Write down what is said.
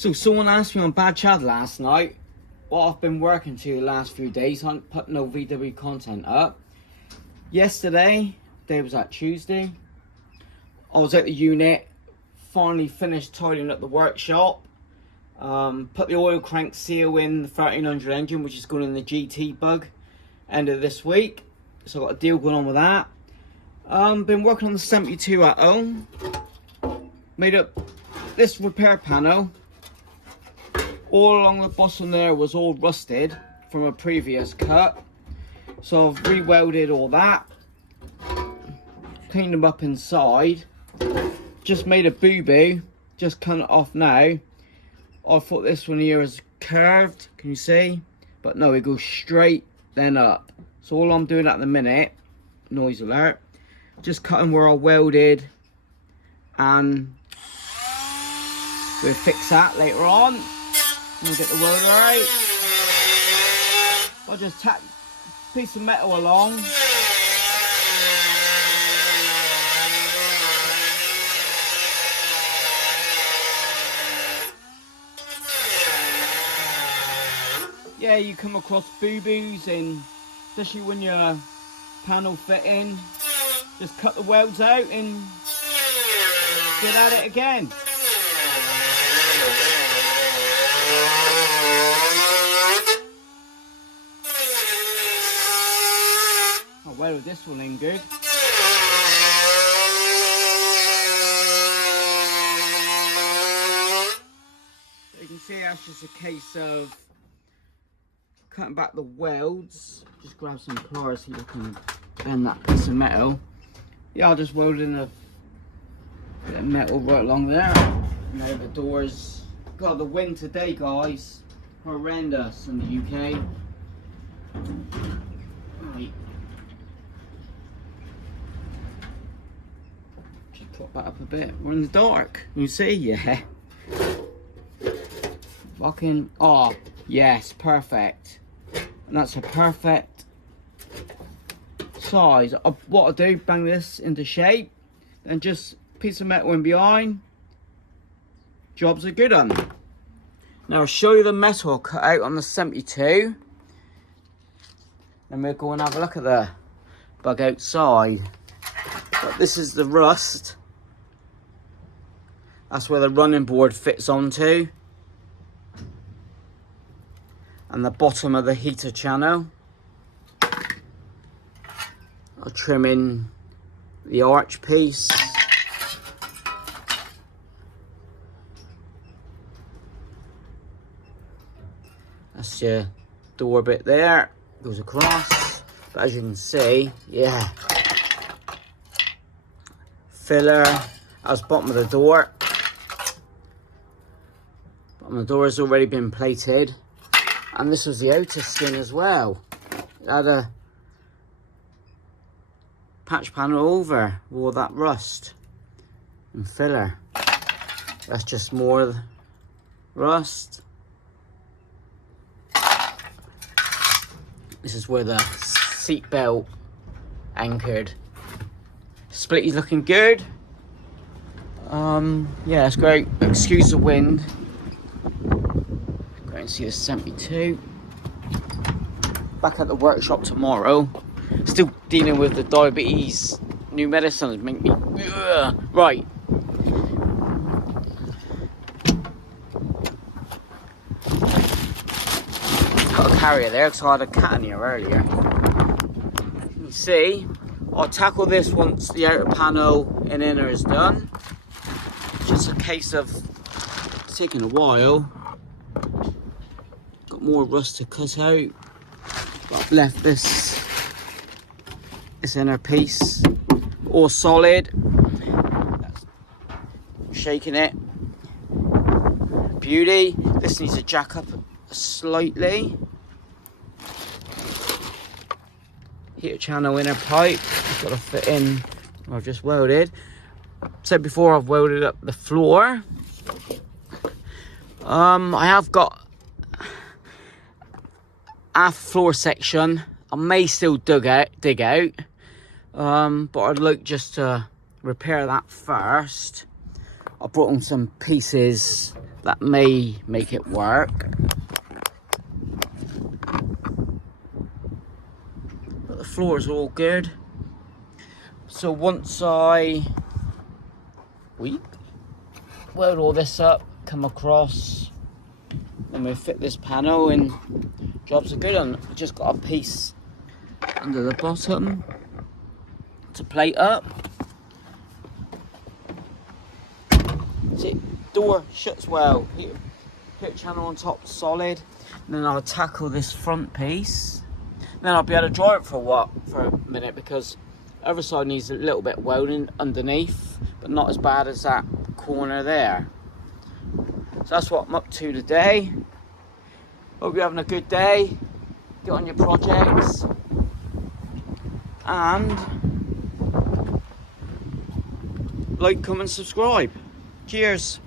So someone asked me on Bad Chat last night what I've been working to the last few days. I haven't put no VW content up. Yesterday, day was that Tuesday, I was at the unit, finally finished tidying up the workshop. Put the oil crank seal in the 1300 engine, which is going in the GT bug end of this week. So I've got a deal going on with that. Been working on the 72 at home. Made up this repair panel. All along the bottom there was all rusted from a previous cut. So I've re-welded all that. Cleaned them up inside. Just made a boo-boo. Just cut it off now. I thought this one here is curved. Can you see? But no, it goes straight then up. So all I'm doing at the minute, noise alert, just cutting where I welded. And we'll fix that later on. We'll get the welder out. I'll just tack a piece of metal along. Yeah, you come across boo-boos, and especially when you're panel fitting, just cut the welds out and get at it again. I welded this one in good. You can see that's just a case of cutting back the welds. Just grab some pliers so you can bend that piece of metal. Yeah, I'll just weld in a bit of metal right along there. Now the doors. God, the wind today, guys, horrendous in the UK. Right. Just put that up a bit. We're in the dark. You see? Yeah. Fucking, oh yes, perfect. And that's a perfect size. What I do, bang this into shape, then just piece of metal in behind. Jobs are good on. Now I'll show you the metal I cut out on the 72. Then we'll go and have a look at the bug outside. But this is the rust. That's where the running board fits onto. And the bottom of the heater channel. I'll trim in the arch piece. That's your door bit there, goes across. But as you can see, yeah. Filler, that's bottom of the door. Bottom of the door has already been plated. And this was the outer skin as well. It had a patch panel over all that rust and filler. That's just more rust. This is where the seat belt anchored. Split is looking good. Yeah, it's great. Excuse the wind. Go and see the 72. Back at the workshop tomorrow. Still dealing with the diabetes. New medicines make me right. Got a carrier there because I had a cat in here earlier. You can see, I'll tackle this once the outer panel and inner is done. Just a case of it's taking a while. Got more rust to cut out. But I've left this inner piece all solid. Shaking it. Beauty. This needs to jack up slightly. Heater channel inner pipe. Got to fit in. I've just welded. Said before, I've welded up the floor. I have got half floor section. I may still dig out. But I'd like just to repair that first. I brought on some pieces that may make it work. But the floors are all good. So once I weld all this up, come across, then we fit this panel and jobs are good. And just got a piece under the bottom to plate up. See, door shuts well. Heat channel on top solid. And then I'll tackle this front piece. Then I'll be able to dry it for a minute, because the other side needs a little bit welding underneath, but not as bad as that corner there. So that's what I'm up to today. Hope you're having a good day. Get on your projects. And like, comment, subscribe. Cheers.